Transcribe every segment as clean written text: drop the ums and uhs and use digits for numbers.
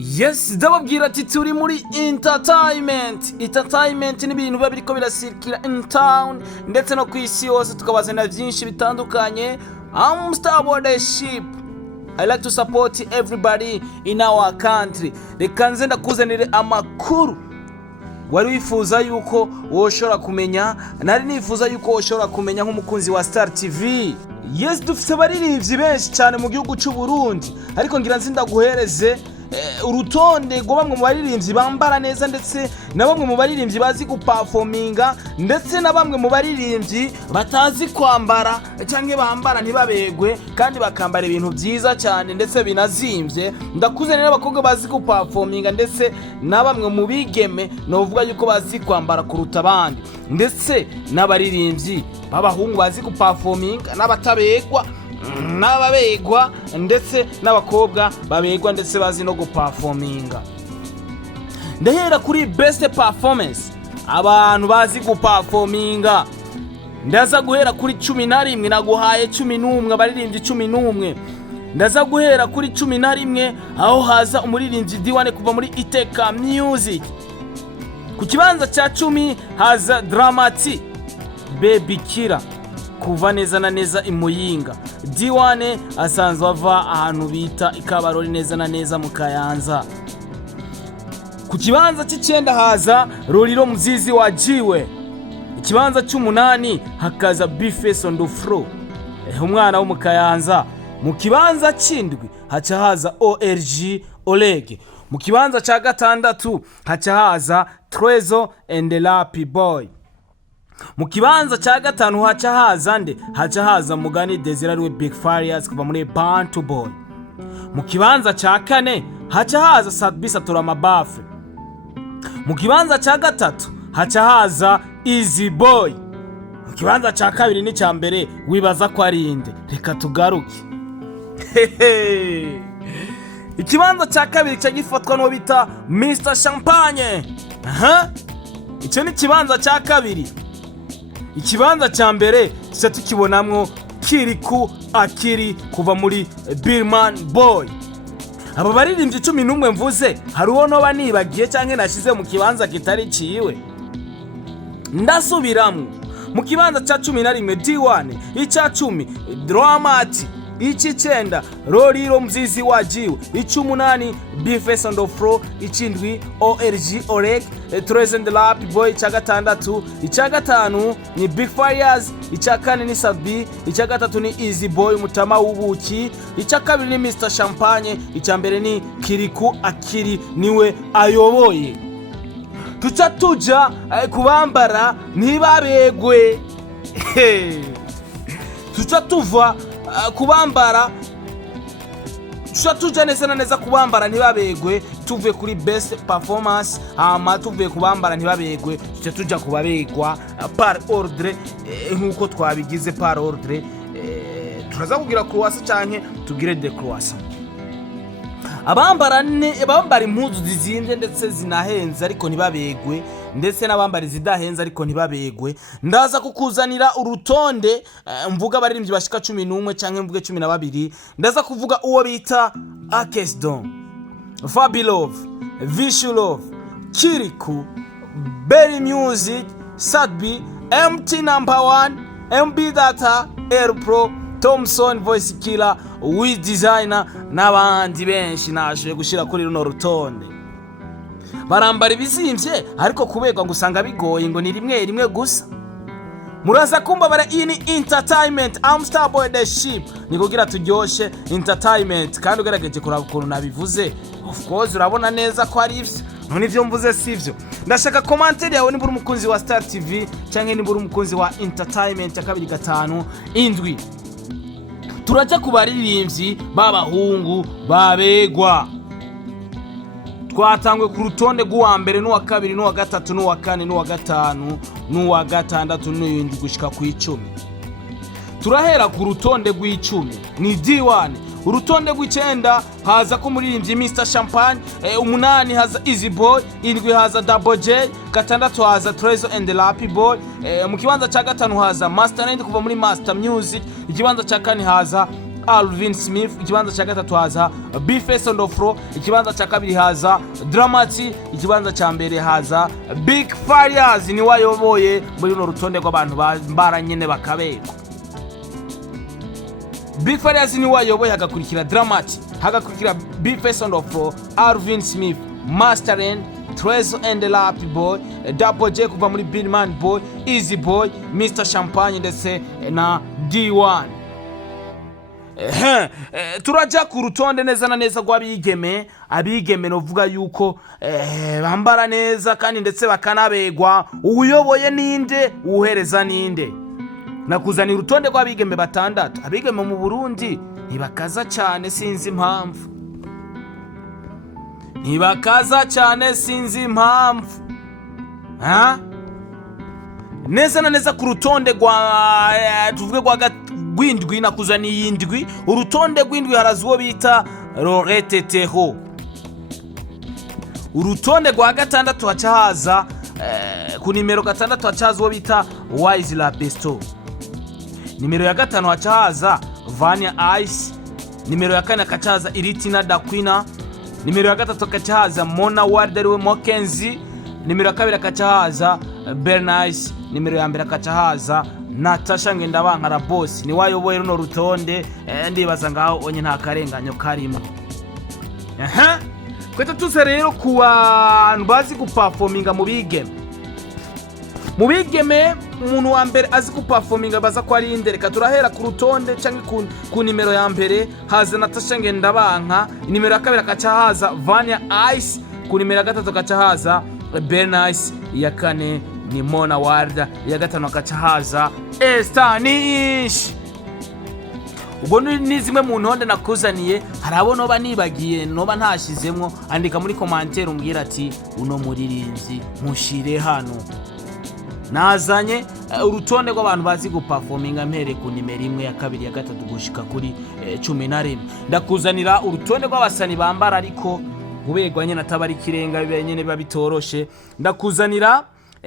Yes, ndababwira ati turi muri entertainment ni ibintu biba biriko birasirikira in town ndetse no kwisi yose, tukabazana byinshi bitandukanye. I'm Starboardship. I like to support everybody in our country. Reka nze ndakuzanire amakuru wari wifuza yuko woshobora kumenya, nari nifuza yuko woshobora kumenya nk'umukunzi wa Star TV. Yes, dufite abaririmbyi benshi cyane mu gihugu cy'u Burundi, ariko ngira nzi ndaguhereze urutonde rwo bamwe mu baririmbyi bambara neza, ndetse na bamwe mu baririmbyi bazi guperforminga, ndetse na bamwe mu baririmbyi batazi kwambara cyangwa bambara ntibabegwe kandi bakambara ibintu byiza cyane ndetse binazimvye. Ndakuzanira abakobwa bazi guperforminga ndetse na bamwe mu bigeme novuga yuko bazi kwambara kuruta abandi, ndetse n'abaririmbyi b'abahungu bazi guperforminga n'abatabegwa n'ababegwa ndetse n'abakobwa babegwa ndetse bazi no guperforminga. Ndahera kuri best performance, abantu bazi guperforminga. Ndaza guhera kuri 11, naguhaye 11 abaririmbyi 11. Ndaza guhera kuri 11 aho haza umuririmbyi D1 kuva muri Iteka Music. Ku kibanza cya 10 haza Dramati Baby Kira kuva neza na neza imuyinga. D1 asanzwe ava ahantu bita Ikabarori neza na neza mu Kayanza. Ku kibanza cy'icenda haza Roriro Mzizi wa Jiwe. Ikibanza cy'umunani hakaza Bifeso Ndufro umwana wo mu Kayanza. Mu kibanza cy'indwi haca haza ORG Oleg. Mu kibanza cya gatandatu haca haza Trezo and the Lappy Boy. Mu kibanza cya gatanu haca haza nde? Haca haza Mugani Desire we Big Farias kuva muri Bantu Boy. Mu kibanza cya kane haca haza Sadbisa Turamabafe. Mu kibanza cya gatatu haca haza Easy Boy. Mu kibanza cya kabiri ni cya mbere wibaza ko ari inde? Reka tugaruke. Ikibanza cya kabiri cyagifatwa no bita Mr Champagne. Icyo ni kibanza cya kabiri. Ikibanza cya mbere cyo tukibonamwo Kiriku Akiri kuva muri Birman Boy. Aba baririmbyi 11 mvuze hari uwo no banibagiye cyangwa nashize mu kibanza kitari ciwe. Ndasubiramwo mu kibanza cya 11 D1, icya 10 Dramati, icy'icenda Roriro Mzizi wa Jiwe, icy'umunani Bifeso Ndofro, icy'indwi ORG Oleg, Trezo and the Lappy Boy, icya gatandatu, icya gatanu ni Big Farias, icya kane ni Sabi, icya gatatu ni Easy Boy Mutama w'ubuki, icya kabiri ni Mr Champagne, icya mbere ni Kiriku Akiri niwe ayoboye. Tuca tuja kubambara ntibabegwe. Tuca tuva kubambara, tuja neza na neza kubambara ntibabegwe, tuvuye kuri best performance hama tuvuye kubambara ntibabegwe tuja kubabegwa par ordre, nkuko twabigize par ordre. Turaza kugira croissant canke tugire de croissant. Abambara impuzu zizinze ndetse zinahenze ariko ntibabegwe, ndetse n'abambara zidahenze ariko ntibabegwe. Ndaza kukuzanira urutonde mvuga abaririmbyi bashika 11 canke mvuge 12. Ndaza kuvuga uwo bita Akesdon, Fabilov, Vishulov, Kiriku, Berry Music, Sadbi, MT number 1, MB Data, Air Pro, Thompson Voice Killer, Wiz Designer n'abandi benshi nashoye gushira kuri runo rutonde. Barambara ibizimvye ariko kubegwa ngo usanga bigoye ngo ni rimwe gusa. Muraza kumva bara ini entertainment. I'm Starboardship, nikugira turyoshe entertainment kandi ugerageje kuraba ukuntu nabivuze. Of course urabona neza ko ari ivyo, none ivyo mvuze sivyo. Ndashaka commentaire yawe niba uri umukunzi wa Star TV cyangwa niba uri umukunzi wa entertainment ya 2 indwi. Turaja kubaririmbyi b'abahungu babegwa. Twatangwe ku rutonde rw'uwa mbere n'uwa kabiri n'uwa gatatu n'uwa kane n'uwa gatanu n'uwa gatandatu n'uyundi gushika ku 10. Turahera ku rutonde rw'10 ni D1. Urutonde rw'9 haza ko muririmbyi Mr Champagne, 8 haza Easy Boy, 7 haza Double J, 6 haza Trezo and the Lappy Boy. Mu kibanza cya gatanu haza Master 9 kuva muri Master Music. Ikibanza cya kane haza Alvin Smith, ikibanza cya gatatu haza B-Face on the Floor, ikibanza cya kabiri haza Dramati, ikibanza cya mbere haza Big Farious ni wayoboye muri runo rutonde rw'abantu bambara nyene bakaberwa. Big Farious ni wayoboye, hagakurikira Dramati, hagakurikira B-Face on the Floor, Alvin Smith, Mastering, Trezo and the Lappy Boy, Double J kuva muri Billman Boy, Easy Boy, Mr Champagne ndetse na D1. Turaja ku rutonde neza na neza rw'abigeme. Abigeme novuga yuko bambara neza kandi ndetse bakanabegwa. Uyoboye ninde, uhereza ninde? Nakuzani urutonde rw'abigeme batandatu. Abigeme mu Burundi ntibakaza cyane, sinzi impamvu. Ntibakaza cyane, sinzi impamvu. Neza na neza ku rutonde rwa tuvuge rwa gwindwi, nakuzani yindwi. Urutonde gwindwi harazwo bita Lorette Teho. Urutonde rwa gatandatu hacahaza ku nimero gatandatu hacazwo bita Wise La Besto. Nimero ya gatanu hacahaza Vania Ice. Nimero ya kane hakacahaza Iritina Daquina. Nimero ya gatatu hakacahaza Mona Ward ariwe Mokenzi. Nimero ya kabiri hakacahaza Bernice. Nimero ya mbere hakacahaza Natasha Ngendabankara boss ni wayoboye runo rutonde. Ndibaza ngaho onye nta karenganyo karimo. Kweta tuze rero ku bantu bazi guperforminga mu bigeme. Mu bigeme umuntu wa mbere azi guperforminga baza ko ari indereka. Turahera ku rutonde cyangwa ku nimero ya mbere haza Natasha Ngendabanka. Nimero ya kabiri hakacahaza Vania Ice. Ku nimero ya gatatu hakacahaza Bernice. Ya kane ni Mona Warda. Ya gatanu hakacahaza Estanish. Ubwo ni zimwe mu ntonde nakuzaniye. Harabo noba nibagiye noba ntashizemwo, andika muri commentaire umbwira ati uno muririnzi mushire hano. Nazanye urutonde rw'abantu bazi guperforminga mpere ku nimero imwe, ya kabiri, ya gatatu gushika kuri 11. Ndakuzanira urutonde rw'abasani bambara ariko ubegwa nyene atabari kirenga nyene babitoroshe. Ndakuzanira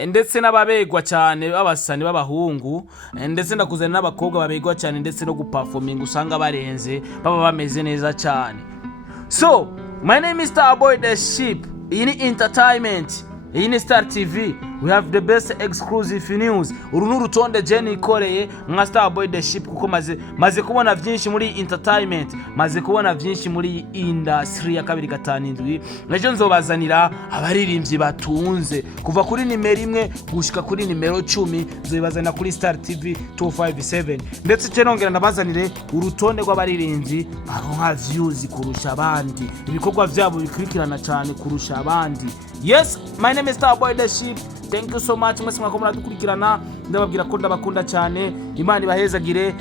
ndetse n'ababegwa cyane babasani b'abahungu, ndetse ndakuzanira n'abakobwa babegwa cyane ndetse no guperforminga usanga barenze baba bameze neza cyane. So my name is Starboy the Sheep. In entertainment, in Star TV, we have the best exclusive news. Uru n'urutonde Jenny ikoreye nka Starboy the Sheep kuko maze kubona byinshi muri entertainment, maze kubona byinshi muri industry ya kabiri gatandwi. Naje nzobazanira abaririmbyi batunze kuva kuri nimero 1 gushika kuri nimero 10, zobazanira kuri Star TV 257. Ndetse cyenongera ndabazanire urutonde rw'abaririmbyi baronka views kurusha abandi, ibikorwa byabo bikurikirana cyane kurusha abandi. Yes, my name is Starboy the Sheep. Thank you so much. Mwese mwakomera dukurikirana, ndababwira ko ndabakunda cyane. Imana ibahezagire.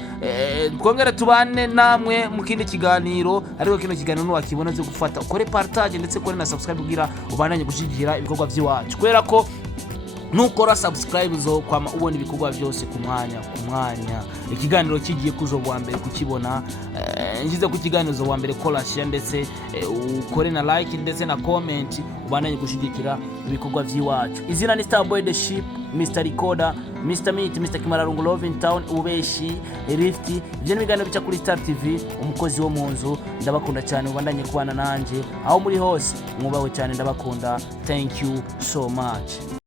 Twongere tubane namwe mu kindi kiganiro, ariko kino kiganiro no wakibona cyo gufata ukore partage ndetse ukore na subscribe kugira ubananye gushigikira ibikorwa by'iwacu. Kwera ko nukora subscribe zo kwama ubona ibikorwa byose ku mwanya. Ikiganiro kigiye kuzobwa mbere kukibona. Ngize ku kiganiro zo wa mbere kola share ndetse ukore na like ndetse na comment ubananye gushigikira ibikorwa by'iwacu. Izina ni Starboy the Sheep, Mr Recorder, Mr Meat, Mr Kimararungu, Love in Town, Ubeshi, Rift. Ibyo ni biganiro bica kuri Star TV, umukozi wo mu nzu. Ndabakunda cyane, ubandanye kubana nanje aho muri hose. Mwubaho cyane, ndabakunda. Thank you so much.